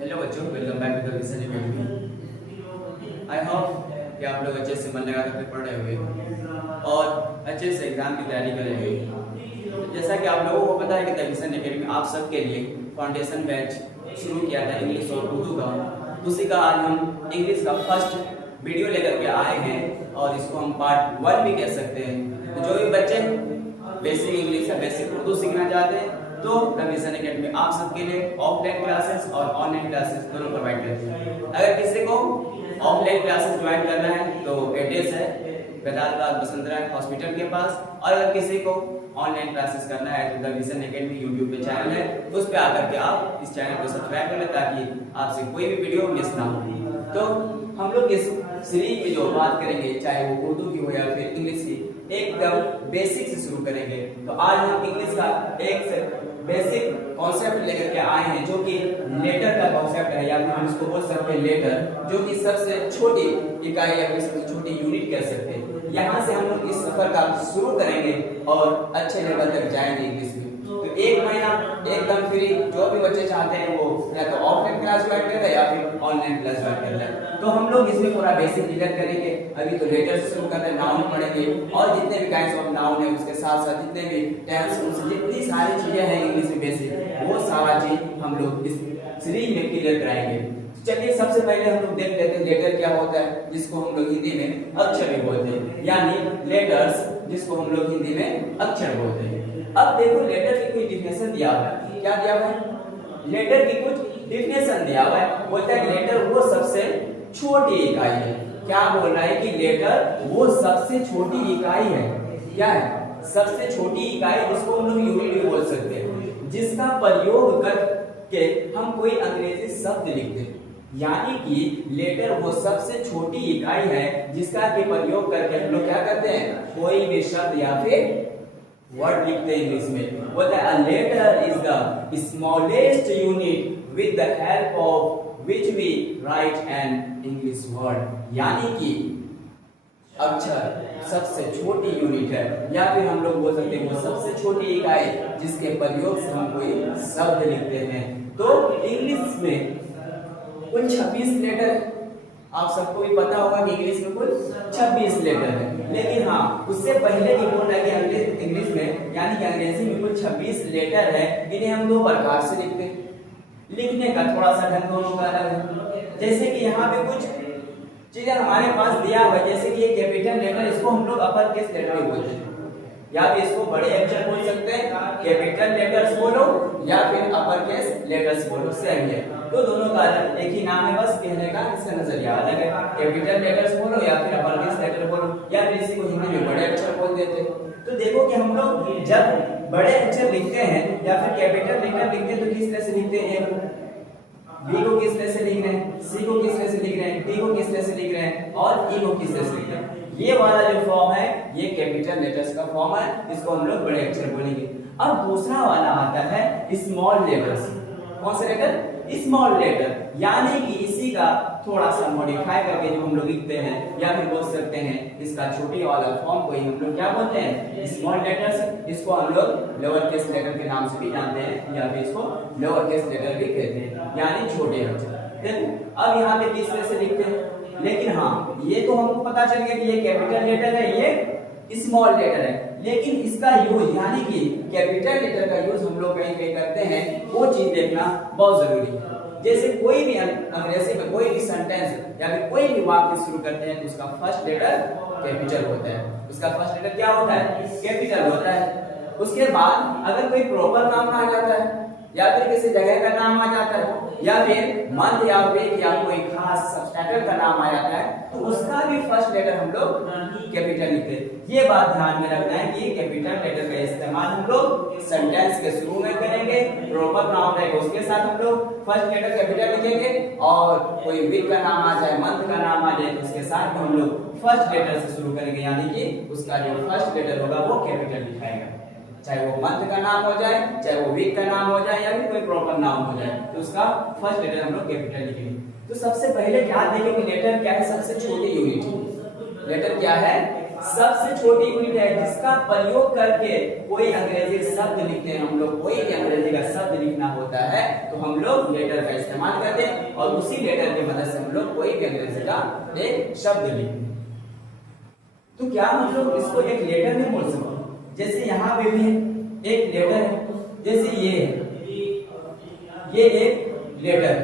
Hello बच्चों, welcome back to the vision academy. I hope कि आप लोग अच्छे से मन लगा कर पढ़ रहे होंगे और अच्छे से एग्जाम की तैयारी कर रहे होंगे। जैसा कि आप लोगों को पता है कि द विजन एकेडमी आप सबके लिए फाउंडेशन बैच शुरू किया था इंग्लिश और उर्दू का। उसी का आज हम इंग्लिश का फर्स्ट वीडियो लेकर के आए हैं और इसको हम पार्ट 1 भी कह सकते हैं। तो जो भी बच्चे बेसिक इंग्लिश या बेसिक उर्दू सीखना चाहते हैं तो द विजन एकेडमी आप सबके लिए ऑफलाइन क्लासेस और ऑनलाइन क्लासेस दोनों प्रोवाइड करती है। अगर किसी को ऑफलाइन क्लासेस ज्वाइन करना है तो एड्रेस है गदालबाग बसंतराय हॉस्पिटल के पास, और अगर किसी को ऑनलाइन क्लासेस करना है तो द विजन एकेडमी यूट्यूब पे चैनल है, उस पे आकर के आप इस चैनल को सब्सक्राइब कर लें ताकि आपसे कोई भी वीडियो मिस ना हो। तो हम लोग इस सीरीज में जो बात करेंगे, चाहे वो उर्दू की हो या फिर इंग्लिश की, एकदम बेसिक से शुरू करेंगे। तो आज हम इंग्लिश का एक बेसिक कॉन्सेप्ट लेकर के आए हैं जो कि लेटर का कॉन्सेप्ट है, या फिर हम इसको बोल सकते हैं लेटर, जो कि सबसे छोटी इकाई या फिर सबसे छोटी यूनिट कह सकते हैं। यहाँ से हम लोग इस सफर का शुरू करेंगे और अच्छे लेवल तक जाएंगे इंग्लिश में। तो एक महीना एकदम फ्री, जो भी बच्चे चाहते हैं वो या तो ऑफलाइन क्लास ज्वाइन कर ले या फिर ऑनलाइन क्लास ज्वाइन कर ले। तो हम लोग इसमें पूरा बेसिक क्लियर करेंगे। अभी तो लेटर से शुरू कर रहे हैं, नाउन पढ़ेंगे और जितने भी काइंड्स ऑफ नाउन है उसके साथ साथ जितने भी टेंस, जितनी सारी चीजें हैं इंग्लिश में बेसिक, वो सारा चीज हम लोग इस सीरीज में क्लियर कराएंगे। चलिए सबसे पहले हम लोग देख लेते हैं लेटर क्या होता है, जिसको हम लोग हिंदी में अक्षर भी बोलते हैं, यानी लेटर्स, जिसको हम लोग हिंदी में अक्षर बोलते हैं। अब देखो लेटर की कोई डिफिनेशन दिया हुआ है। क्या दिया हुआ है? लेटर की कुछ डिफिनेशन दिया हुआ है। बोलता है लेटर वो सबसे छोटी इकाई है। क्या बोल रहा है कि लेटर वो सबसे छोटी इकाई है। क्या है? सबसे छोटी इकाई, जिसको हम लोग यूनिट भी बोल सकते हैं, जिसका प्रयोग करके हम कोई अंग्रेजी शब्द लिखते हैं। यानी कि लेटर वो सबसे छोटी इकाई है जिसका के प्रयोग करके हम लोग क्या करते हैं, कोई भी शब्द या फिर वर्ड लिखते हैं इंग्लिश में। बोलता है a letter is the smallest unit with the help of which we write an English word। यानी कि अक्षर सबसे छोटी यूनिट है, या फिर हम लोग बोल सकते हैं वो सबसे छोटी इकाई जिसके प्रयोग से हम कोई शब्द लिखते हैं। तो इंग्लिश में कुल 26 लेटर, आप सबको भी पता होगा कि इंग्लिश में कुल 26 लेटर है। लेकिन हाँ, उससे पहले की बोल रहा है कि इंग्लिश में यानी कि अंग्रेजी में कुल 26 लेटर है। इन्हें हम दो प्रकार से लिखते हैं। लिखने का थोड़ा सा ढंग दोनों का अलग है। जैसे कि यहाँ पे कुछ चीजें हमारे पास दिया हुआ है, जैसे कि ये कैपिटल लेटर, इसको हम लोग अपर केस लेटर भी बोलते हैं, या फिर इसको बड़े अक्षर बोल सकते हैं, कैपिटल लेटर्स बोलो या फिर अपर केस लेटर्स बोलो, सेम है। तो दोनों का एक ही नाम है, बस कहने का इसका नजरिया अलग है। कैपिटल लेटर्स बोलो या फिर अपर केस लेटर बोलो, या फिर इसी को हिंदी में बड़े अक्षर बोल देते हैं। तो देखो कि हम लोग जब बड़े अक्षर लिखते हैं या फिर कैपिटल लेटर लिखते हैं तो किस तरह से लिखते हैं, बी को किस तरह से लिख रहे हैं, सी को किस तरह से लिख रहे हैं, डी को किस तरह से लिख रहे हैं और ई को किस तरह से लिख रहे हैं। ये वाला जो फॉर्म है ये कैपिटल लेटर्स का फॉर्म है, इसको हम लोग बड़े अक्षर बोलेंगे। अब दूसरा वाला आता है स्मॉल लेटर्स। कौन से लेटर? स्मॉल लेटर, यानी कि इसी का थोड़ा सा मॉडिफाई करके जो हम लोग लिखते हैं, या फिर बोल सकते हैं इसका छोटी वाला फॉर्म को ही हम लोग क्या बोलते हैं, स्मॉल लेटर्स। इसको हम लोग लोअर केस लेटर के नाम से भी जानते हैं, या फिर इसको लोअर केस लेटर भी कहते हैं, यानी छोटे अक्षर। देखो अब यहाँ पे किस तरह से लिखते हैं, लेकिन हाँ ये तो हमको पता चल गया कि ये कैपिटल लेटर है, ये स्मॉल लेटर है, लेकिन इसका यूज यानी कि कैपिटल लेटर का यूज हम लोग कहीं कहीं करते हैं, वो चीज देखना बहुत जरूरी है। जैसे कोई भी अंग्रेजी में कोई भी सेंटेंस या फिर कोई भी वाक्य शुरू करते हैं तो उसका फर्स्ट लेटर कैपिटल होता है। उसका फर्स्ट लेटर क्या होता है? कैपिटल होता है। उसके बाद अगर कोई प्रॉपर नाम आ जाता है या फिर किसी जगह का नाम आ जाता है या फिर मंथ या वीक या कोई खास सब्सटाइटल का नाम आ जाता है तो उसका भी फर्स्ट लेटर हम लोग कैपिटल लिखते हैं। ये बात ध्यान में रखना है कि कैपिटल लेटर का इस्तेमाल हम लोग सेंटेंस के शुरू में करेंगे, प्रॉपर नाउन है उसके साथ हम लोग फर्स्ट लेटर कैपिटल लिखेंगे, और कोई वीक का नाम आ जाए, मंथ का नाम आ जाए तो उसके साथ हम लोग फर्स्ट लेटर से शुरू करेंगे, यानी कि उसका जो फर्स्ट लेटर होगा वो कैपिटल लिखाएगा। चाहे वो मंथ का नाम हो जाए, चाहे वो वीक का नाम हो जाए, या फिर कोई प्रॉपर नाम हो जाए, तो उसका फर्स्ट लेटर हम लोग कैपिटल लिखेंगे। तो सबसे पहले क्या देखेंगे, लेटर क्या है? सबसे छोटी यूनिट। लेटर क्या है? सबसे छोटी यूनिट है जिसका प्रयोग करके कोई अंग्रेजी शब्द लिखते हैं हम लोग। कोई भी अंग्रेजी का शब्द लिखना होता है तो हम लोग लेटर का इस्तेमाल करते हैं और उसी लेटर की मदद से हम लोग कोई भी अंग्रेजी का एक शब्द लिखते हैं। तो क्या हम लोग इसको एक लेटर में बोल सकते? जैसे यहाँ पे भी एक लेटर है, जैसे ये है, ये एक लेटर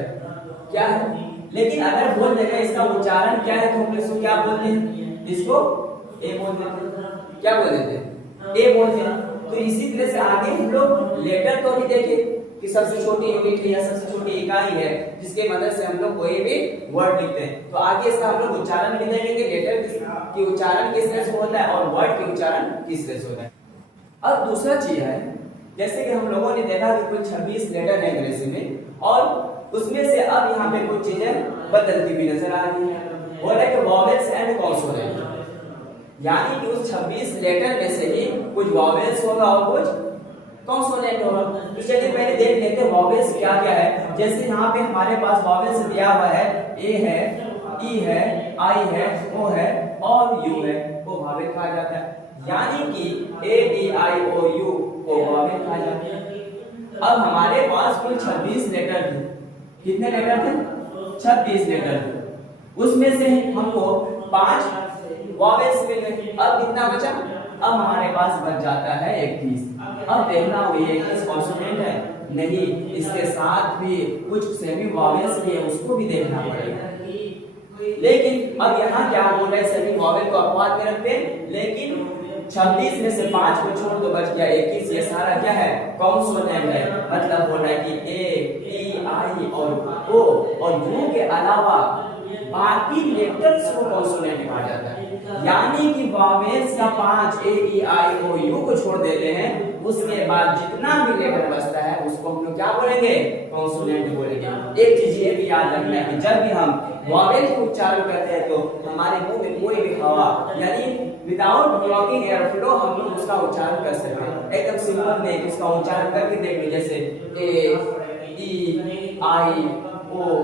क्या है, लेकिन अगर बोल देगा इसका उच्चारण क्या है तो हम इसको क्या बोलते हैं? इसको ए बोल देते हैं। क्या बोल देते हैं? ए बोलते हैं। तो इसी तरह से आगे हम लोग लेटर को भी देखें कि सबसे छोटी यूनिट या सबसे छोटी इकाई है जिसके मदद से हम लोग कोई भी वर्ड लिखते हैं। तो आगे इसका हम लोग उच्चारण लिख देंगे कि लेटर की उच्चारण किस तरह से होता है और वर्ड की उच्चारण किस तरह से होता है। अब दूसरा चीज है, जैसे कि हम लोगों ने देखा कि कुछ 26 लेटर है अंग्रेजी में और उसमें से अब यहाँ पे कुछ चीजें बदलती हुई नजर आ रही है। वो है कि वॉवेल्स एंड कॉन्सोनेंट, यानी कि उस 26 लेटर में से ही कुछ वॉवेल्स होगा और कुछ कॉन्सोनेंट होगा। तो चलिए पहले देख लेते हैं वॉवेल्स क्या क्या है। जैसे यहाँ पे हमारे पास वॉवेल्स दिया हुआ है, ए है, ई है, आई है, ओ है और यू है, वो वॉवेल कहा जाता है। यानी कि ए ई आई ओ यू को वॉवेल कहा जाता है। अब हमारे पास कुल 26 लेटर थे। कितने लेटर थे? 26 लेटर थे। उसमें से हमको 5 वॉवेल्स मिल गए। अब कितना बचा? अब हमारे पास बच जाता है 31। अब देखना हुई 21 कॉन्सोनेंट है नहीं, इसके साथ भी कुछ सेमी वॉवेल्स भी है, उसको भी देखना पड़ेगा। लेकिन अब यहाँ क्या बोल रहे हैं? सेमी वॉवेल को अपवाद में रखते हैं, लेकिन 26 में से 5 को छोड़ दो, बच गया 21। ये सारा क्या है? कॉन्सोनेंट है। मतलब बोल रहा है कि ए, ई, आई और ओ और यू के अलावा बाकी लेटर्स को कॉन्सोनेंट कहा जाता है। यानी कि वॉवेल्स का 5 ए, ई, आई, ओ, यू को छोड़ देते हैं, उसके बाद जितना भी लेटर बचता है उसको हम लोग क्या बोलेंगे? कॉन्सोनेंट बोलेंगे। एक चीज ये भी याद रखना है कि जब भी हम वॉवेल को उच्चारण करते हैं तो हमारे मुंह में कोई भी हवा यानी विदाउट ब्लॉकिंग एयर फ्लो हम लोग उसका उच्चारण कर सकते हैं। एकदम सिंपल में उसका उच्चारण करके देख लो, जैसे ए, ई, आई, ओ,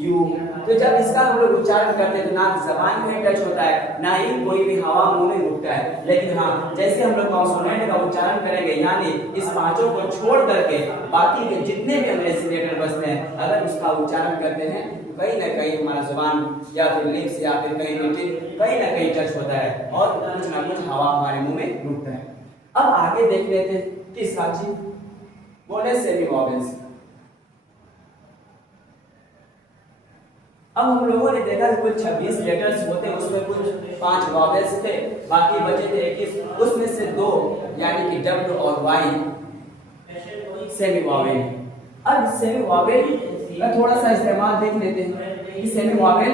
यू। तो जब इसका हम लोग उच्चारण करते हैं तो ना जबान में टच होता है, ना ही कोई भी हवा मुंह में रुकता है। लेकिन हाँ, जैसे हम लोग कॉन्सोनेंट का उच्चारण करेंगे यानी इस पांचों को छोड़ करके बाकी के जितने भी अंग्रेजी लेटर बचते हैं, अगर उसका उच्चारण करते हैं तो कहीं ना कहीं हमारा जुबान या फिर लिप्स या फिर कहीं ना कहीं टच होता है और कुछ ना कुछ हवा हमारे मुंह में रुकता है। अब आगे देख लेते हैं तीसरा चीज, बोले सेमी वॉवेल्स। अब हम लोगों ने देखा कि कुछ 26 लेटर्स होते हैं, उसमें कुछ 5 वॉवेल्स थे, बाकी बचे थे 21। उसमें से 2 यानी कि डब्ल्यू और वाई सेमी वॉवेल। अब सेमी वॉवेल का थोड़ा सा इस्तेमाल देख लेते हैं कि सेमी वॉवेल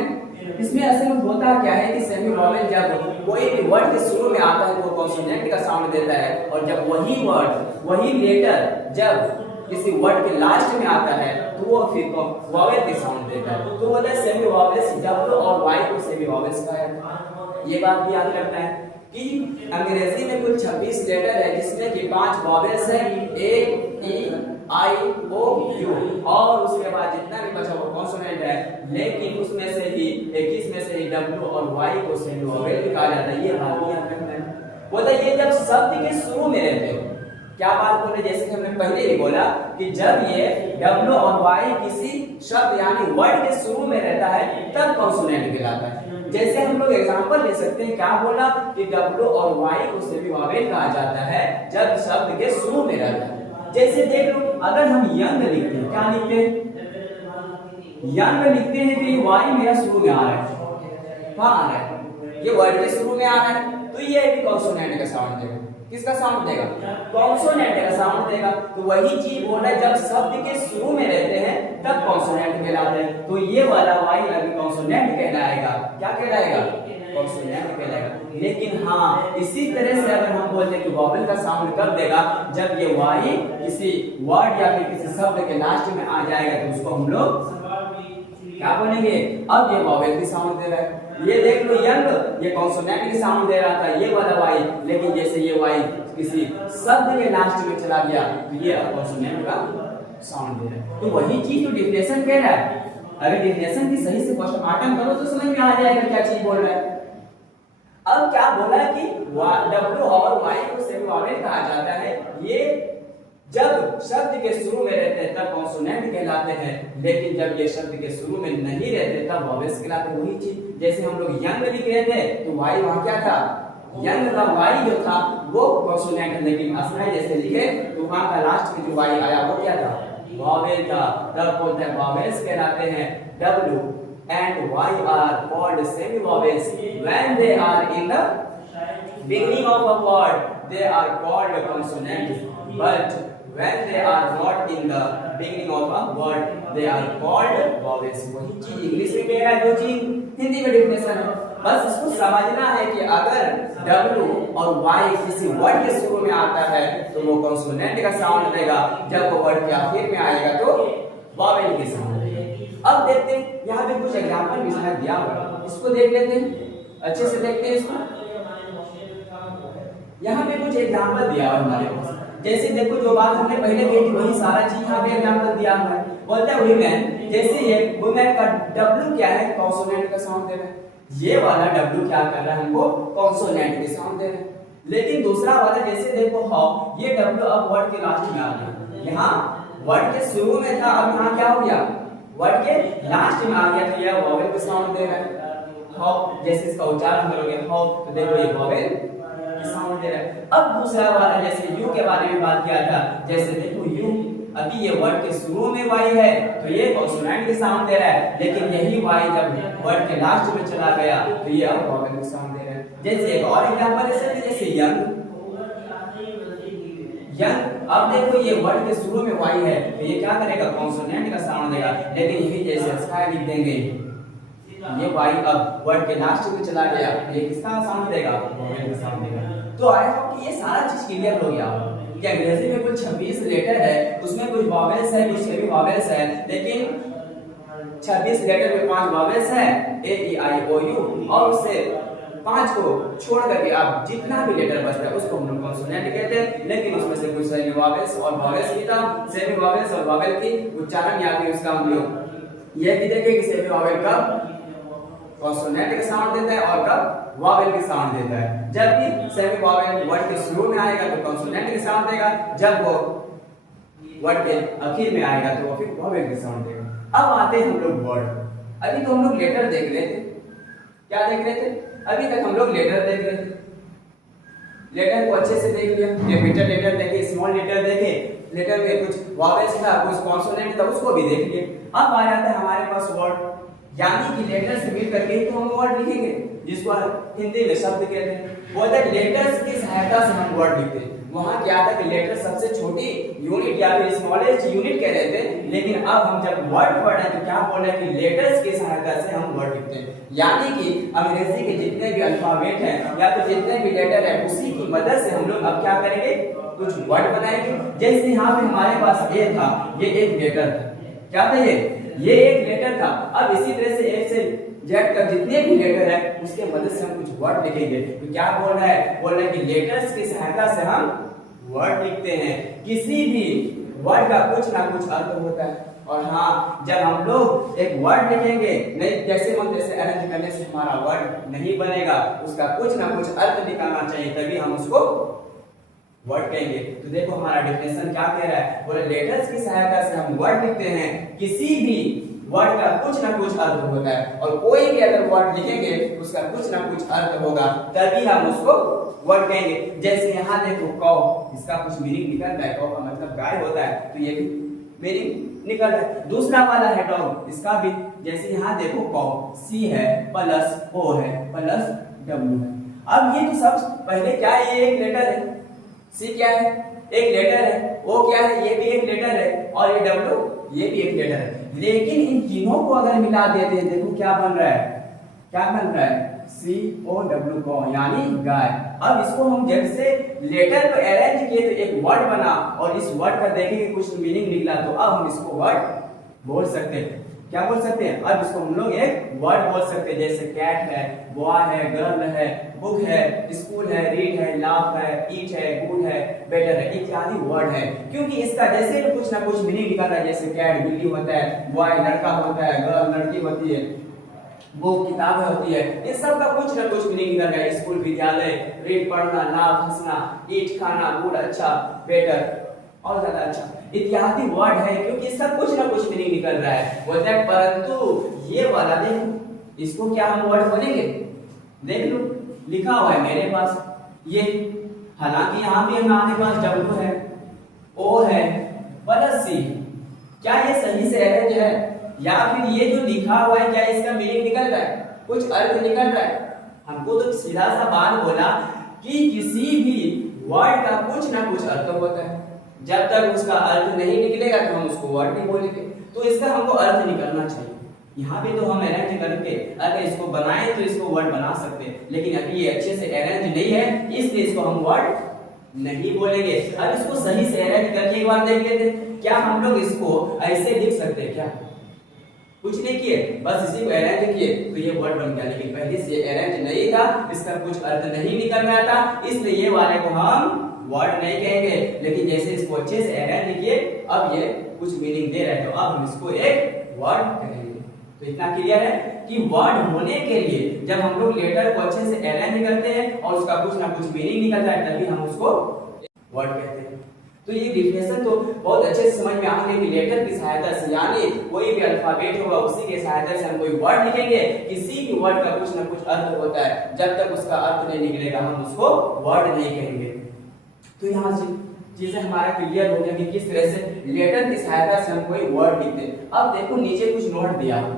इसमें असल में होता क्या है कि सेमी वॉवेल जब कोई भी वर्ड के शुरू में आता है तो कॉन्सोनेंट का साउंड देता है, और जब वही वर्ड वही लेटर जब किसी वर्ड के लास्ट में आता है तो वो फिर वॉवेल के साउंड देता है। तो बोले सेमी वॉवेल्स डब्ल्यू और वाई को सेमी वॉवेल्स कहा है। ये बात भी याद रखना है कि अंग्रेजी में कुल 26 लेटर है जिसमें कि 5 वॉवेल्स है, ए, ई, आई, ओ, यू, और उसके बाद जितना भी बचा वो कॉन्सोनेंट है। लेकिन उसमें से ही 21 में से ही डब्ल्यू और वाई को सेमी वॉवेल भी कहा जाता है। ये बात याद रखना है। बोला ये जब शब्द के शुरू में रहते हो, क्या बात बोले? जैसे कि हमने पहले ही बोला कि जब ये डब्ल्यू और वाई किसी शब्द यानी वर्ड के शुरू में रहता है तब कॉन्सोनेंट कहलाता है। जैसे हम लोग एग्जांपल ले सकते हैं, क्या बोला कि डब्ल्यू और वाई को सेमी वॉवेल कहा जाता है जब शब्द के शुरू में रहता है। जैसे देख लो, अगर हम यंग लिखते हैं, क्या लिखते हैं? यंग लिखते हैं तो ये वाई मेरा शुरू में आ रहा है, कहाँ आ रहा है? ये वर्ड के शुरू में आ रहा है, तो ये भी कॉन्सोनेंट का साउंड देगा। किसका साउंड देगा? कॉन्सोनेंट का साउंड देगा। तो वही चीज बोल रहा है जब शब्द के शुरू में रहते हैं तब कॉन्सोनेंट कहलाते हैं। तो ये वाला वाई अभी कॉन्सोनेंट कहलाएगा। क्या कहलाएगा? कॉन्सोनेंट कहलाएगा। लेकिन हाँ, इसी तरह से अगर हम बोलते हैं कि वॉवेल का साउंड कब देगा? जब ये वाई किसी वर्ड या फिर किसी शब्द के लास्ट में आ जाएगा तो उसको हम लोग क्या बोलेंगे? अब ये वॉवेल की साउंड दे रहा है। ये देख लो, यंग ये कॉन्सोनेंट की साउंड दे रहा था, ये वाला वाई, लेकिन जैसे ये वाई किसी शब्द के लास्ट में चला गया तो ये अब कॉन्सोनेंट का साउंड दे रहा है। तो वही चीज जो डिफिनेशन कह रहा है, अगर डिफिनेशन की सही से पोस्टमार्टम करो तो समझ में आ जाएगा क्या चीज बोल रहा है। अब क्या बोला कि W और Y को सेमी वॉवेल कहा जाता है। ये जब शब्द के शुरू में रहते हैं तब कॉन्सोनेंट कहलाते हैं, लेकिन जब ये शब्द के शुरू में नहीं रहते तब वॉवेल्स कहलाते हैं। वही चीज जैसे हम लोग यंग लिख रहे थे तो Y वहां क्या था, यंग का Y जो था वो कॉन्सोनेंट है, लेकिन असली जैसे लिखे तो वहां का लास्ट में जो Y आया वो क्या था, वॉवेल था। तब बोलते हैं वॉवेल्स कहलाते हैं। W and Y are called semi-vowels when they are in the beginning of a word. They are called consonants, but when they are not in the beginning of a word, they are called vowels. वही चीज English में कह रहा है, जो चीज हिंदी में definition है। बस इसको समझना है कि अगर W और Y किसी वर्ड के शुरू में आता है तो वो कॉन्सोनेंट का साउंड देगा, जब वो वर्ड के आखिर में आएगा तो वॉवेल के साउंड देगा। अब देखते हैं यहाँ पे कुछ एग्जांपल भी शायद दिया हुआ है, इसको देख लेते हैं, अच्छे से देखते हैं इसको। यहाँ पे कुछ एग्जांपल दिया हुआ है हमारे पास, जैसे देखो जो बात हमने पहले कही थी वही सारा चीज यहाँ पे एग्जांपल दिया हुआ है। बोलते हैं वुमेन, जैसे ये वुमेन का W क्या है, कॉन्सोनेंट का साउंड दे रहा है। ये वाला W क्या कर रहा है, हमको कॉन्सोनेंट के साउंड दे रहा है। लेकिन दूसरा वाला जैसे देखो हाउ, ये W अब वर्ड के लास्ट में आ गया, यहाँ वर्ड के शुरू में था, अब यहाँ क्या हो गया, वर्ड के लास्ट में आ गया, तो यह वॉवेल का साउंड दे रहा है। हाउ जैसे इसका उच्चारण करोगे हाउ, तो देखो ये वॉवेल का साउंड दे रहा है। अब दूसरा वाला जैसे यू के बारे में बात किया था, जैसे देखो यू, अभी ये वर्ड के शुरू में वाई है तो ये कॉन्सोनेंट के साउंड दे रहा है, लेकिन यही वाई जब वर्ड के लास्ट में चला गया तो ये अब वॉवेल का साउंड दे रहा है। जैसे एक और एग्जांपल है, जैसे यंग, यंग, अब देखो ये वर्ड के शुरू में वाई है तो ये क्या करेगा, कॉन्सोनेंट का साउंड देगा, लेकिन यही जैसे स्काई लिख देंगे, ये वाई अब वर्ड के लास्ट में चला गया, ये किसका साउंड देगा, वॉवेल का साउंड देगा। तो आई होप कि ये सारा चीज क्लियर हो गया कि अंग्रेजी में कुछ 26 लेटर है, उसमें कुछ वॉवेल्स है, कुछ सेमी वॉवेल्स है, लेकिन 26 लेटर में 5 वॉवेल्स है, ए ई आई ओ यू, और उससे 5 को छोड़ करके आप जितना भी लेटर बचता है उसको हम लोग कॉन्सोनेंट कहते हैं। लेकिन उसमें से कुछ सेमी वॉवेल्स और वॉवेल्स की था, सेमी वॉवेल्स और वॉवेल की उच्चारण या फिर उसका हम लोग ये भी देखेंगे कि सेमी वॉवेल कब कॉन्सोनेंट का साउंड देता है और कब वॉवेल के साउंड देता है। जब भी सेमी वॉवेल वर्ड के शुरू में आएगा तो कॉन्सोनेंट के साउंड देगा, जब वो वर्ड के आखिर में आएगा तो वो फिर वॉवेल के साउंड देगा। अब आते हैं हम लोग वर्ड। अभी तो हम लोग लेटर देख रहे थे, क्या देख रहे थे, अभी तक हम लोग लेटर देख रहे थे, लेटर को अच्छे से देख लिया, कैपिटल लेटर देखे, स्मॉल लेटर देखे, लेटर में कुछ वॉवेल्स था, कुछ कॉन्सोनेंट था, उसको भी देख लिए। अब आ जाता है हमारे पास वर्ड, यानी कि लेटर से मिल करके तो हम वर्ड लिखेंगे, जिसको हिंदी में शब्द कहते हैं। बोलते हैं लेटर्स की सहायता से हम वर्ड लिखते हैं। वहां क्या था कि लेटर सबसे छोटी यूनिट या फिर स्मॉलेस्ट यूनिट कह रहे थे, लेकिन अब हम जब वर्ड पढ़ रहे हैं तो क्या बोल रहे हैं कि लेटर्स की सहायता से हम वर्ड लिखते हैं। यानी कि अंग्रेजी के जितने भी अल्फाबेट हैं या तो जितने भी लेटर है उसी की मदद से हम लोग अब क्या करेंगे, कुछ वर्ड बनाएंगे। जैसे यहाँ पे हमारे पास ए था, ये एक लेटर था, क्या था ये एक लेटर था। अब इसी तरह से ए से जेड तक जितने भी लेटर है उसके मदद से हम कुछ वर्ड लिखेंगे। तो क्या बोल रहा है, बोल रहा है कि लेटर्स की सहायता से हम वर्ड लिखते हैं। किसी भी वर्ड का कुछ ना कुछ अर्थ होता है, और हाँ जब हम लोग एक वर्ड लिखेंगे, नहीं जैसे हम जैसे अरेंज करने से हमारा वर्ड नहीं बनेगा, उसका कुछ ना कुछ अर्थ निकालना चाहिए, तभी हम उसको वर्ड कहेंगे। तो देखो हमारा डेफिनेशन क्या कह रहा है, बोले लेटर्स की सहायता से हम वर्ड लिखते हैं। किसी भी वर्ड का कुछ ना कुछ अर्थ होता है, और कोई भी अगर वर्ड लिखेंगे उसका कुछ ना कुछ अर्थ होगा, तभी हम उसको वर्ड कहेंगे। जैसे यहाँ देखो कौ, इसका कुछ मीनिंग निकल रहा है, कौ का मतलब गाय होता है, तो ये भी मीनिंग निकल रहा है। दूसरा वाला है डॉग, इसका भी जैसे यहाँ देखो कौ, सी है प्लस ओ है प्लस डब्ल्यू है। अब ये तो सब पहले क्या है, ये एक लेटर है, सी क्या है एक लेटर है, ओ क्या है ये भी एक लेटर है, और ये डब्ल्यू ये भी एक लेटर है। लेकिन इन तीनों को अगर मिला देते हैं, देखो क्या बन रहा है, क्या बन रहा है, सी ओ डब्ल्यू को, यानी गाय। अब इसको हम जैसे लेटर को अरेंज किए तो एक वर्ड बना, और इस वर्ड का देखेंगे कुछ मीनिंग निकला, तो अब हम इसको वर्ड बोल सकते हैं। क्या बोल सकते हैं, अब इसको हम लोग एक वर्ड बोल सकते हैं। जैसे कैट है, बॉय है, गर्ल है, बुक है, स्कूल है, रीड है, लाफ है, ईट है, गुड है, बेटर है, इत्यादि वर्ड है। क्योंकि इसका जैसे कुछ ना कुछ मीनिंग निकल रहा है, जैसे कैट बिल्ली होता है, बॉय लड़का होता है, गर्ल लड़की होती है, वो किताबें होती है, इन सब का कुछ ना कुछ मीनिंग निकल रहा है। स्कूल, विद्यालय, रीड पढ़ना, नाव हंसना, ईट खाना, गुड अच्छा, बेटर और ज्यादा अच्छा इत्यादि वर्ड है, क्योंकि इसका कुछ ना कुछ मीनिंग निकल रहा है बोलते हैं। परंतु ये वाला देखो, इसको क्या हम वर्ड बोलेंगे? देख लो लिखा हुआ है मेरे पास ये, हालांकि यहाँ भी हमारे पास W है, O है प्लस C, क्या ये सही से अरेंज है? या फिर ये जो लिखा हुआ है क्या इसका मीनिंग निकल रहा है, कुछ अर्थ निकल रहा है? हमको तो सीधा सा बात बोला कि किसी भी वर्ड का कुछ ना कुछ अर्थ होता है, जब तक उसका अर्थ नहीं निकलेगा तो हम उसको वर्ड नहीं बोलेंगे। तो इसका हमको अर्थ निकलना चाहिए। यहाँ पे तो हम अरेंज करके अगर इसको बनाए तो इसको वर्ड बना सकते हैं, लेकिन अभी ये अच्छे से अरेंज नहीं है, इसलिए इसको हम वर्ड नहीं बोलेंगे। अब इसको सही से अरेंज करके एक बार देख लेते हैं, क्या हम लोग इसको ऐसे लिख सकते हैं? क्या कुछ नहीं किए, बस इसी को अरेंज किए तो ये वर्ड बन गया, लेकिन पहले से अरेंज नहीं था, इसका कुछ अर्थ नहीं निकल रहा था, इसलिए ये वाले को हम वर्ड नहीं कहेंगे। लेकिन जैसे इसको अच्छे से अरेंज किए, अब ये कुछ मीनिंग दे रहा है, तो अब हम इसको एक वर्ड कहेंगे। तो इतना क्लियर है कि वर्ड होने के लिए जब हम लोग लेटर को अच्छे से अरेंज करते हैं और उसका कुछ ना कुछ मीनिंग निकलता है, तभी हम उसको वर्ड कहते हैं। तो ये डिफिनेशन तो बहुत अच्छे से समझ में आ गया कि लेटर की सहायता से, यानी कोई भी अल्फाबेट होगा उसी के सहायता से हम कोई वर्ड लिखेंगे। किसी भी वर्ड का कुछ ना कुछ अर्थ होता है, जब तक उसका अर्थ नहीं निकलेगा हम उसको वर्ड नहीं कहेंगे। तो यहाँ से चीजें हमारा क्लियर हो गया कि किस तरह से लेटर की सहायता से हम कोई वर्ड लिखते हैं। अब देखो नीचे कुछ नोट दिया हुआ,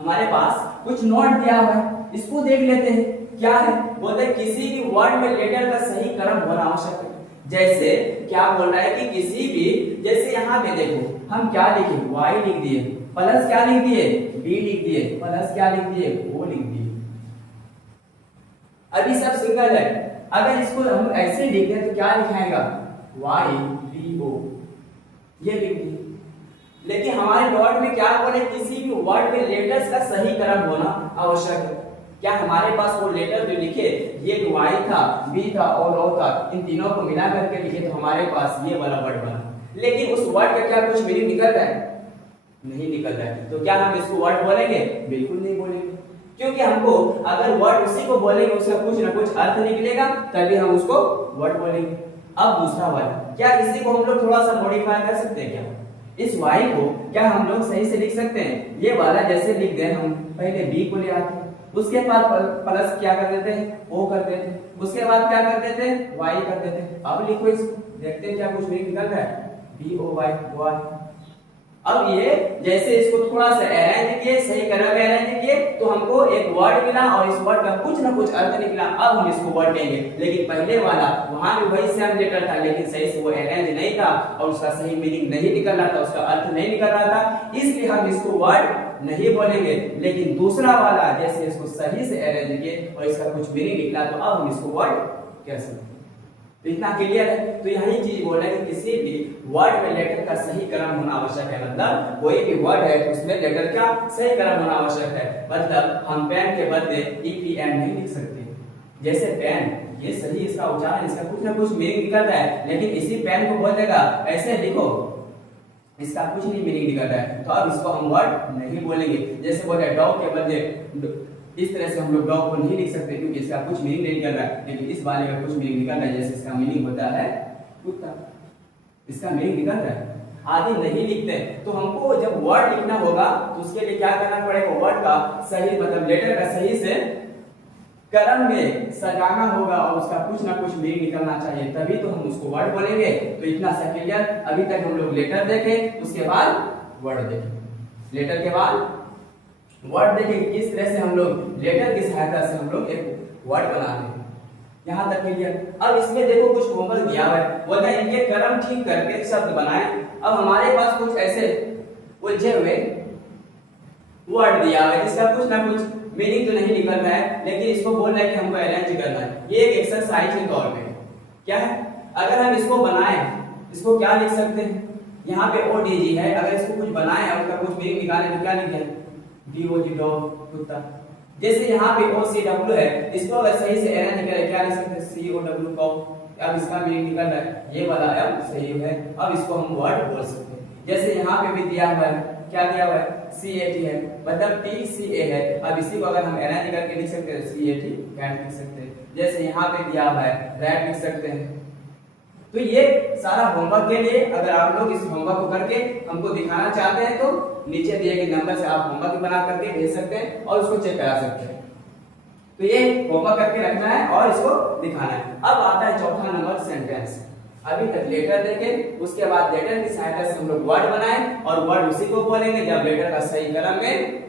हमारे पास कुछ नोट दिया हुआ है, इसको देख लेते हैं। क्या है? बोलते हैं किसी भी वर्ड में लेटर का सही क्रम होना आवश्यक है। जैसे क्या बोल रहा है कि किसी भी, जैसे यहाँ पे देखो हम क्या लिखे, Y लिख दिए, प्लस क्या लिख दिए, B लिख दिए, प्लस क्या लिख दिए, O लिख दिए। अभी सब सिंगल है, अगर इसको हम ऐसे लिख दें तो क्या लिखाएगा, YBO, ये लिख दिए। लेकिन हमारे डॉट में क्या बोले, किसी भी वर्ड में लेटर्स का सही क्रम होना आवश्यक है। क्या हमारे पास वो लेटर जो लिखे, ये Y था, B था और O था, इन तीनों को मिला करके लिखे तो हमारे पास ये वाला वर्ड बना। लेकिन उस वर्ड का क्या कुछ मीनिंग निकल रहा है? नहीं निकल रहा है। तो क्या हम इसको वर्ड बोलेंगे? बिल्कुल नहीं बोलेंगे, क्योंकि हमको अगर वर्ड उसी को बोलेंगे उसका कुछ ना कुछ अर्थ निकलेगा, तभी हम उसको वर्ड बोलेंगे। अब दूसरा वाला, क्या इसी को हम लोग थोड़ा सा मॉडिफाई कर सकते हैं? क्या इस Y को क्या हम लोग सही से लिख सकते हैं? ये वाला जैसे लिख दें, हम पहले B को ले आते हैं, उसके बाद प्लस क्या कर देते हैं, O कर देते हैं, उसके बाद क्या कर देते हैं, Y कर देते हैं। अब लिखो इसको, देखते हैं क्या कुछ मीनिंग निकल रहा है, BOY, Y। अब ये जैसे इसको थोड़ा सा अरेंज किए, सही क्रम में अरेंज किए, तो हमको एक वर्ड मिला और इस वर्ड का कुछ ना कुछ अर्थ निकला। अब हम इसको वर्ड कहेंगे। लेकिन पहले वाला वहां भी वही सेम लेटर था, लेकिन सही से वो अरेंज नहीं था और उसका सही मीनिंग नहीं निकल रहा था, उसका अर्थ नहीं निकल रहा था, इसलिए हम इसको वर्ड नहीं बोलेंगे। लेकिन दूसरा वाला जैसे इसको सही से अरेंज किए और इसका कुछ मीनिंग निकला, तो अब हम इसको वर्ड कह सकते हैं। तो इतना क्लियर है। तो यही चीज बोल रहे हैं कि किसी भी वर्ड में लेटर का सही क्रम होना आवश्यक है। मतलब कोई भी वर्ड है तो उसमें लेटर का सही क्रम होना आवश्यक है। मतलब हम पेन के बदले EPN नहीं लिख सकते। जैसे पेन, ये सही इसका उच्चारण, इसका कुछ ना कुछ मीनिंग निकल रहा है, लेकिन इसी पेन को बोल देगा ऐसे लिखो, इसका कुछ नहीं मीनिंग निकल रहा है, तो अब इसको हम वर्ड नहीं बोलेंगे। जैसे बोले डॉग के बदले, इस तरह से हम लोग डॉग को नहीं लिख सकते क्योंकि इसका कुछ मीनिंग नहीं निकल रहा है, लेकिन इस वाले का कुछ मीनिंग निकल रहा है। जैसे इसका मीनिंग होता है कुत्ता, इसका मीनिंग निकल रहा है। आदि नहीं लिखते, तो हमको जब वर्ड लिखना होगा तो उसके लिए क्या करना पड़ेगा, वर्ड का सही मतलब लेटर का सही से क्रम में सजाना होगा और उसका कुछ ना कुछ मीनिंग निकलना चाहिए, तभी तो हम उसको वर्ड बोलेंगे। तो इतना सा क्लियर। अभी तक हम लोग लेटर देखे, उसके बाद वर्ड देखे, लेटर के बाद वर्ड देखें किस तरह से हम लोग लेटर की सहायता से हम लोग एक वर्ड बनाते हैं। यहाँ तक क्लियर। अब इसमें देखो कुछ होमवर्क दिया हुआ है, बोलता है इनके क्रम ठीक करके शब्द बनाएं। अब हमारे पास कुछ ऐसे उलझे हुए वर्ड दिया हुआ है जिसका कुछ ना कुछ मीनिंग तो नहीं निकल रहा है, लेकिन इसको बोल रहा है कि हमको अरेंज करना है। ये एक एक्सरसाइज के तौर पे क्या है, अगर हम इसको बनाएं, इसको क्या लिख सकते हैं, यहाँ पे ODG है, अगर इसको कुछ बनाएं और उसका कुछ मीनिंग निकालें तो क्या लिखें, DOG डॉग कुत्ता। जैसे यहाँ पे OCW है, इसको अगर सही से अरेंज करें क्या लिख सकते हैं, COW कौ। अब इसका मीनिंग निकल रहा है, ये वाला M सही है। अब इसको हम वर्ड बोल सकते हैं। जैसे यहाँ पे भी दिया हुआ है क्या दिया हुआ है CAT है, मतलब TCA है। अब इसी को अगर हम अरेंज करके लिख सकते हैं CAT कैट लिख सकते हैं। जैसे यहाँ पे दिया हुआ है रैट लिख सकते हैं। तो ये सारा होमवर्क के लिए, अगर आप लोग इस होमवर्क को करके हमको दिखाना चाहते हैं तो नीचे दिए गए नंबर से आप होमवर्क बना करके भेज सकते हैं और उसको चेक करा सकते हैं। तो ये होमवर्क करके रखना है और इसको दिखाना है। अब आता है चौथा नंबर सेंटेंस। अभी तक लेटर देखें, उसके बाद लेटर की सहायता से हम लोग वर्ड बनाएं और वर्ड उसी को बोलेंगे जब लेटर का सही क्रम में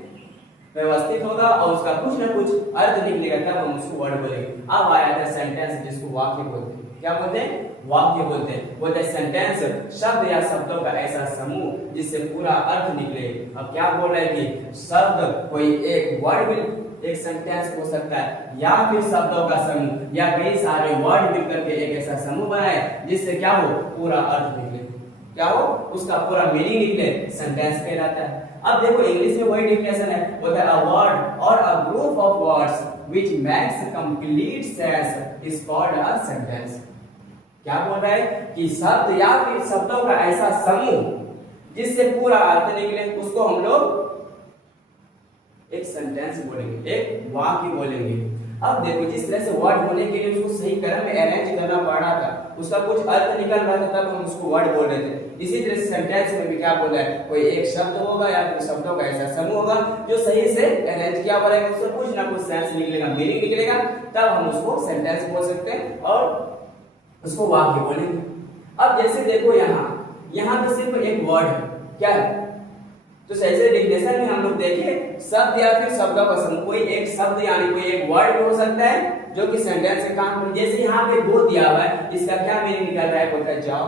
व्यवस्थित होगा और उसका कुछ ना कुछ अर्थ निकलेगा तब हम उसको वर्ड बोलेंगे। अब आया था सेंटेंस, जिसको वाक्य बोलते हैं। क्या बोलते हैं? वाक्य बोलते हैं। बोलते हैं सेंटेंस शब्द या शब्दों का ऐसा समूह जिससे पूरा अर्थ निकले। अब क्या बोल रहे हैं कि शब्द कोई एक वर्ड भी एक सेंटेंस हो सकता है, या फिर शब्दों का समूह या कई सारे वर्ड मिलकर के एक ऐसा समूह बनाए जिससे क्या हो पूरा अर्थ निकले, क्या हो उसका पूरा मीनिंग निकले, सेंटेंस कहलाता है। अब देखो इंग्लिश में वही डेफिनेशन है, बोलता है अ वर्ड और a group of words which makes complete sense is called a sentence. क्या बोल रहा है कि शब्द या फिर शब्दों का ऐसा समूह जिससे पूरा अर्थ निकले उसको हम लोग एक सेंटेंस बोलेंगे, एक वाक्य बोलेंगे। अब देखो जिस तरह से वर्ड होने के लिए उसको सही क्रम में अरेंज करना पड़ रहा था, उसका कुछ अर्थ निकल रहा था तब हम उसको वर्ड बोल रहे थे। इसी तरह से सेंटेंस में भी क्या बोल रहा है, कोई एक शब्द होगा या फिर शब्दों का ऐसा समूह होगा जो सही से अरेंज किया पड़ेगा, उससे कुछ ना कुछ सेंस निकलेगा, मीनिंग निकलेगा, तब हम उसको सेंटेंस बोल सकते हैं और उसको वाक्य बोलेंगे। अब जैसे देखो यहाँ तो सिर्फ एक वर्ड है, क्या है, तो ऐसे डिक्टेशन में हम लोग देखें शब्द या फिर शब्दों का समूह, कोई एक शब्द यानी कोई एक वर्ड भी हो सकता है जो कि सेंटेंस के काम में। जैसे यहाँ पे गो दिया हुआ है, इसका क्या मीनिंग निकल रहा है, बोलता है जाओ,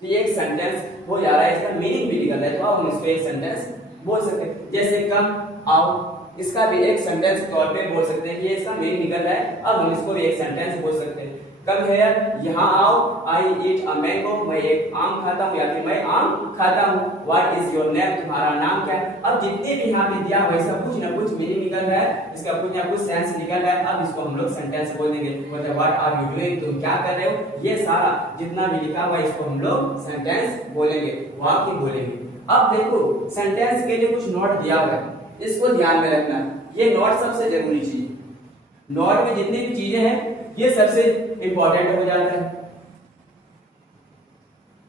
तो ये एक सेंटेंस हो जा रहा है, इसका मीनिंग भी निकल रहा है, तो हम इसको एक सेंटेंस बोल सकते हैं। जैसे कम आओ, इसका भी एक सेंटेंस के तौर पे बोल सकते हैं कि इसका मीनिंग निकल रहा है, अब हम इसको भी एक सेंटेंस बोल सकते हैं। कम हेयर, यहाँ आओ, आई ईट अ मैंगो, मैं एक आम खाता हूँ या फिर मैं आम खाता हूँ। व्हाट इज योर नेम, तुम्हारा नाम क्या है। अब जितने भी यहाँ पे दिया हुआ है इसका कुछ ना कुछ मीनिंग निकल रहा है, इसका कुछ ना कुछ सेंस निकल रहा है, अब इसको हम लोग सेंटेंस बोल देंगे। मतलब व्हाट आर यू डूइंग, तुम क्या कर रहे हो, ये सारा जितना भी लिखा हुआ है इसको हम लोग सेंटेंस बोलेंगे, वाक्य बोलेंगे। अब देखो सेंटेंस के लिए कुछ नोट दिया हुआ है, इसको ध्यान में रखना, ये नोट सबसे जरूरी चीज। नोट में जितनी भी चीजें हैं ये सबसे इंपॉर्टेंट हो जाता है।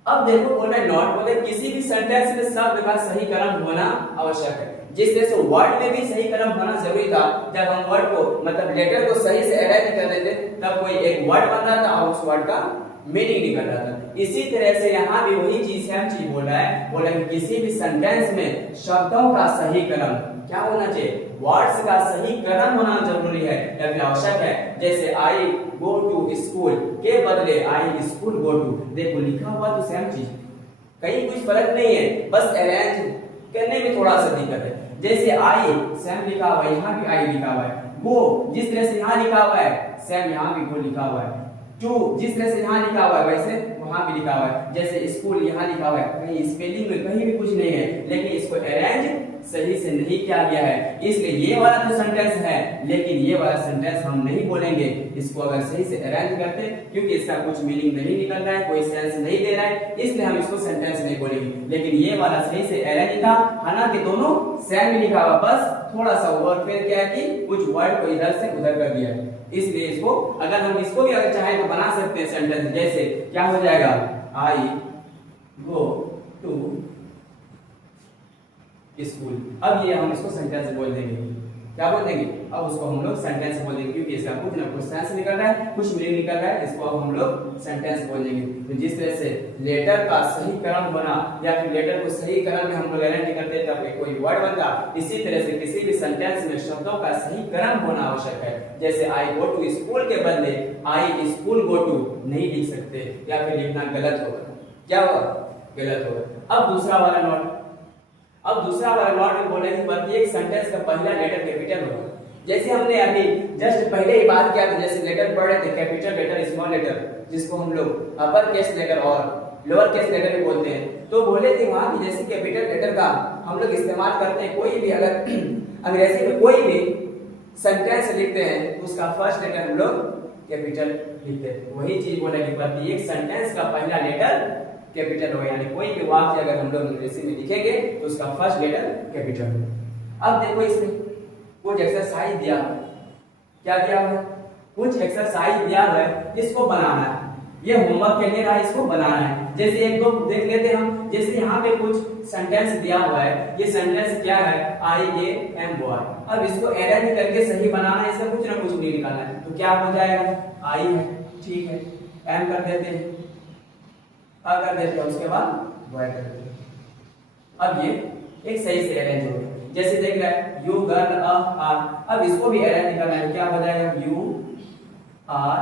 अब देखो बोल रहे नोट बोले किसी भी सेंटेंस में शब्द का सही क्रम होना आवश्यक है। जिस तरह से वर्ड में भी सही क्रम होना जरूरी था, जब हम वर्ड को मतलब लेटर को सही से अरेंज कर देते तब कोई एक वर्ड बन रहा था और उस वर्ड का मीनिंग निकल रहा था। इसी तरह से यहाँ भी वही चीज सेम चीज बोल रहा है, बोला कि किसी भी सेंटेंस में शब्दों का सही क्रम क्या होना चाहिए, वर्ड्स का सही क्रम होना जरूरी है या फिर आवश्यक है। जैसे आई गो टू स्कूल के बदले आई स्कूल गो टू, देखो लिखा हुआ तो सेम चीज, कहीं कुछ फर्क नहीं है, बस अरेंज करने में थोड़ा सा दिक्कत है। जैसे आई सेम लिखा हुआ है, यहाँ भी आई लिखा हुआ है। गो जिस तरह से यहाँ लिखा हुआ है सेम यहाँ भी गो लिखा हुआ है। टू जिस तरह से यहाँ लिखा हुआ है वैसे वहां भी लिखा हुआ है। जैसे स्कूल यहाँ लिखा हुआ है, कहीं स्पेलिंग में कहीं भी कुछ नहीं है, लेकिन इसको अरेंज सही से नहीं किया गया है, इसलिए ये वाला जो सेंटेंस है, लेकिन ये वाला सेंटेंस हम नहीं बोलेंगे इसको अगर सही से अरेंज करते, क्योंकि इसका कुछ मीनिंग नहीं निकल रहा है, कोई सेंस नहीं दे रहा है, इसलिए हम इसको सेंटेंस नहीं बोलेंगे। लेकिन ये वाला सही से अरेंज था, हालांकि दोनों सेम लिखा हुआ, बस थोड़ा सा ओवर फिर क्या है कि कुछ वर्ड को इधर से उधर कर दिया है, इसलिए इसको अगर हम इसको भी अगर चाहे तो बना सकते हैं सेंटेंस। जैसे क्या हो जाएगा, आई गो टू स्कूल, अब ये हम इसको सेंटेंस बोल देंगे, क्या बोल देंगे, अब उसको हम लोग सेंटेंस बोल देंगे, क्योंकि इसका कुछ ना कुछ सेंस निकल रहा है, कुछ मीनिंग निकल रहा है, इसको अब हम लोग सेंटेंस बोल देंगे। तो जिस तरह से लेटर का सही क्रम बना या फिर लेटर को सही क्रम में हम लोग अरेंज करते तब कोई वर्ड बनता, इसी तरह से किसी भी सेंटेंस में शब्दों का सही क्रम होना आवश्यक है। जैसे आई गो टू स्कूल के बदले आई स्कूल गो टू नहीं लिख सकते, या फिर लिखना गलत होगा, क्या होगा, गलत होगा। अब दूसरा वाला नोट, अब दूसरा वाला नोट में बोले कि प्रत्येक सेंटेंस का पहला लेटर कैपिटल होगा। जैसे हमने अभी जस्ट पहले ही बात किया था, जैसे लेटर पढ़ रहे थे, कैपिटल लेटर, स्मॉल लेटर, जिसको हम लोग अपर केस लेटर और लोअर केस लेटर भी बोलते हैं, तो बोले थे वहां की जैसे कैपिटल लेटर का हम लोग इस्तेमाल करते हैं, कोई भी अगर अंग्रेजी में कोई भी सेंटेंस लिखते हैं तो उसका फर्स्ट लेटर हम लोग कैपिटल लिखते हैं। वही चीज बोले कि प्रत्येक सेंटेंस का पहला लेटर कैपिटल होगा, यानी कोई भी वाक्य अगर हम लोग अंग्रेजी में लिखेंगे तो उसका फर्स्ट लेटर कैपिटल होगा। अब देखो इसमें कुछ एक्सरसाइज दिया हुआ है, क्या दिया हुआ है, कुछ एक्सरसाइज दिया हुआ है, इसको बनाना है। ये होमवर्क के लिए रहा, इसको बनाना है। जैसे एक दो देख लेते हैं हम, जैसे यहाँ पे कुछ सेंटेंस दिया हुआ है, ये सेंटेंस क्या है, आई ए एम बॉय। अब इसको अरेंज करके सही बनाना है, इसका कुछ ना कुछ नहीं निकालना है। तो क्या हो जाएगा, आई है, ठीक है, एम कर देते हैं, आ कर देते हैं, उसके बाद बॉय कर देते हैं। अब ये एक सही से अरेंज हो गया। जैसे देख रहा है यू गर्ल आर, अब इसको भी अरेंज करना है, क्या हो जाएगा, यू आर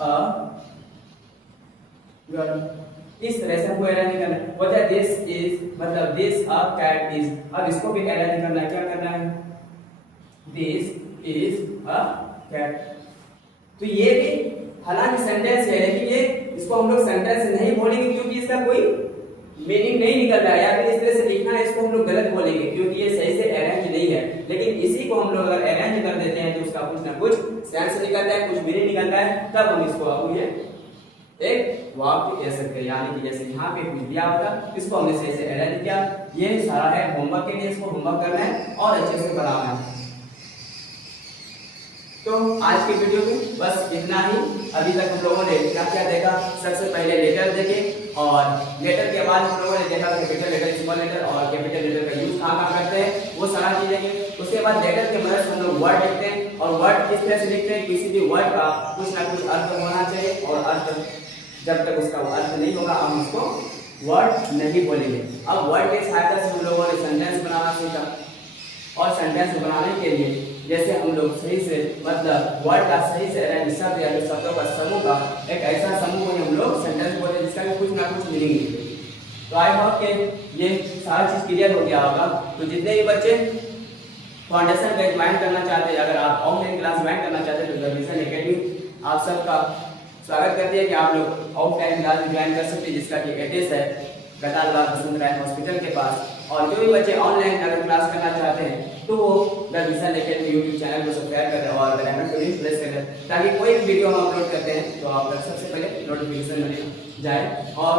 अ गर्ल। इस तरह से हमको अरेंज करना है। होता है दिस इज, मतलब दिस अ कैट इज, अब इसको भी अरेंज करना है, क्या करना है, दिस इज अ कैट। तो ये भी हालांकि सेंटेंस है, लेकिन ये इसको हम लोग सेंटेंस नहीं बोलेंगे क्योंकि इसका कोई मीनिंग नहीं निकल रहा है, या फिर इस तरह से लिखना है, इसको हम लोग गलत बोलेंगे क्योंकि ये सही से अरेंज नहीं है। लेकिन इसी को हम लोग अगर अरेंज कर देते हैं तो उसका कुछ ना कुछ सेंस निकलता है, कुछ मीनिंग निकलता है, तब हम इसको अब ये एक वाक्य कह सकते हैं। यानी कि जैसे यहाँ पे कुछ दिया होता, इसको हमने सही से अरेंज किया। ये सारा है होमवर्क के लिए, इसको होमवर्क करना है और अच्छे से बनाना है। तो आज की वीडियो में बस इतना ही। अभी तक हम लोगों ने क्या क्या देखा, सबसे पहले लेटर देखे, और लेटर के बाद हम लोगों ने देखा कैपिटल लेटर, स्मॉल लेटर और कैपिटल लेटर का यूज कहाँ करते हैं, वो सारा चीज देखेंगे। उसके बाद लेटर के मदद से हम लोग वर्ड लिखते हैं, और वर्ड किस तरह से लिखते हैं, किसी भी वर्ड का कुछ ना कुछ अर्थ होना चाहिए, और अर्थ जब तक उसका अर्थ नहीं होगा हम उसको वर्ड नहीं बोलेंगे। अब वर्ड की सहायता से हम लोगों ने सेंटेंस बनाना सीखा, और सेंटेंस बनाने के लिए जैसे हम लोग सही से, मतलब वर्ड का सही से अरेंज शब्द या फिर शब्दों का समूह का एक ऐसा समूह को हम लोग सेंटेंस बोलते हैं, जिसका भी कुछ ना कुछ मीनिंग निकले। तो आई होप कि ये सारा चीज क्लियर हो गया होगा। तो जितने भी बच्चे फाउंडेशन बैच ज्वाइन करना चाहते हैं, अगर आप ऑनलाइन क्लास ज्वाइन करना चाहते हैं, तो गर्विशन एकेडमी आप सबका स्वागत करती है कि आप लोग ऑफलाइन क्लास ज्वाइन कर सकते हैं, जिसका कि एड्रेस है गदालबाग वसुंधरा हॉस्पिटल के पास। और जो भी बच्चे ऑनलाइन अगर क्लास करना चाहते हैं तो वो गर्विशन एकेडमी यूट्यूब चैनल को सब्सक्राइब करें और बेल आइकन को भी प्रेस करें, ताकि कोई भी वीडियो हम अपलोड करते हैं तो आप तक सबसे पहले नोटिफिकेशन मिल जाए। और